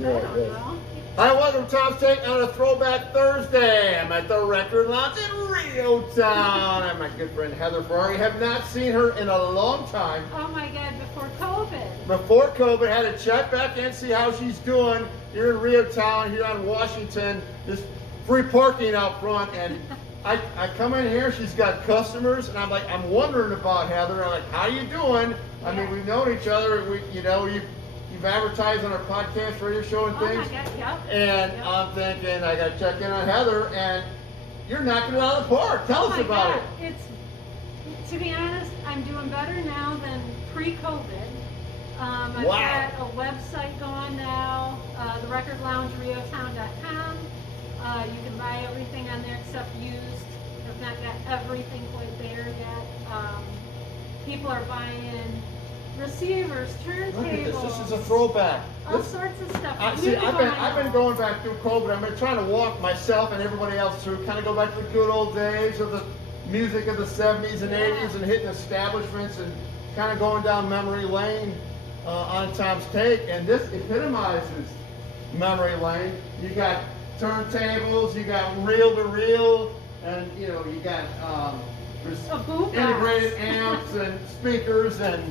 I don't know. Hi, welcome to Tom's Take on a Throwback Thursday. I'm at the Record Lounge in Rio Town. I'm my good friend Heather Ferrari. Have not seen her in a long time. Oh my God, before COVID. Before COVID, had to check back in, see how she's doing here in Rio Town, here on Washington. There's free parking out front, and I come in here, she's got customers, and I'm wondering about Heather. I'm like, how you doing? I mean, we've known each other. You've advertised on our podcast, radio show, and things. Oh my God, yep. And yep. I'm thinking, I got to check in on Heather, and you're knocking it out of the park. Tell us about it. To be honest, I'm doing better now than pre-COVID. I've got a website going now, therecordloungeriotown.com. You can buy everything on there except used. I've not got everything quite there yet. People are buying receivers, turntables. Look at this. This is a throwback. All sorts of stuff. I've been going back through COVID. I've been trying to walk myself and everybody else through, kind of go back to the good old days of the music of the 70s and 80s and hitting establishments and kind of going down memory lane on Tom's Take. And this epitomizes memory lane. You got turntables, you got reel-to-reel, and you got integrated amps and speakers and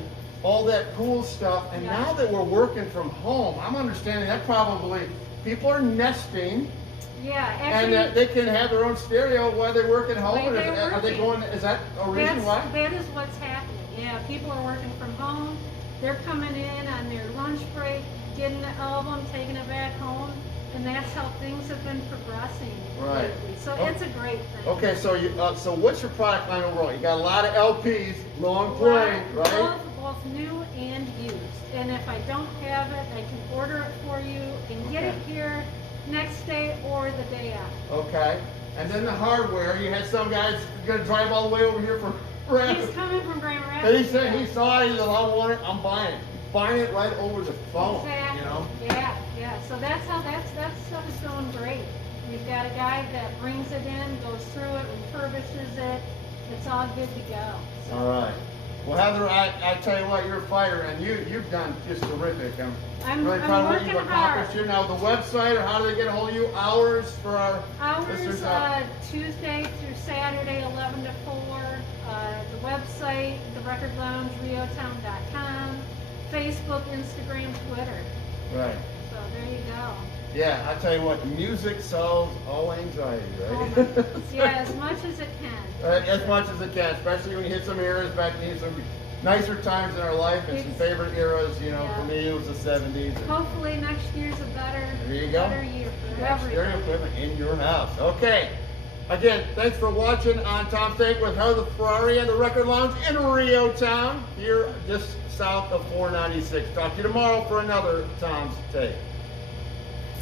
all that cool stuff. And now that we're working from home, I'm understanding that probably people are nesting. Yeah, actually, and they can have their own stereo while they work at home. Are they going? Is that a reason why? That is what's happening. Yeah, people are working from home. They're coming in on their lunch break, getting the album, taking it back home, and that's how things have been progressing lately. So it's a great thing. Okay, so so what's your product line overall? You got a lot of LPs, long playing, right? Both new and used. And if I don't have it, I can order it for you and get it here next day or the day after. Okay. And then the hardware, you had some guys gonna drive all the way over here from Rapids. He's coming from Grand Rapids. And he said he saw it, he said, I want it, I'm buying it. Buying it right over the phone. Exactly. Yeah. So that's how that stuff is going great. We've got a guy that brings it in, goes through it, refurbishes it. It's all good to go. So. All right. Well, Heather, I tell you what, you're a fighter, and you've done just terrific. I'm really proud of what you've accomplished here. Now, the website, or how do they get a hold of you? Hours for our listeners? Tuesday through Saturday, 11 to 4. The website, therecordloungeriotown.com. Facebook, Instagram, Twitter. Right. So there you go. Yeah, I tell you what, music solves all anxiety, right? Yeah, as much as it can. As much as it can, especially when you hit some eras back in some nicer times in our life and some favorite eras. For me it was the 70s. Hopefully next year's a better year for everybody. Stereo equipment in your house. Okay. Again, thanks for watching on Tom's Take with Heather Ferrari and the Record Lounge in Rio Town, here just south of 496. Talk to you tomorrow for another Tom's Take.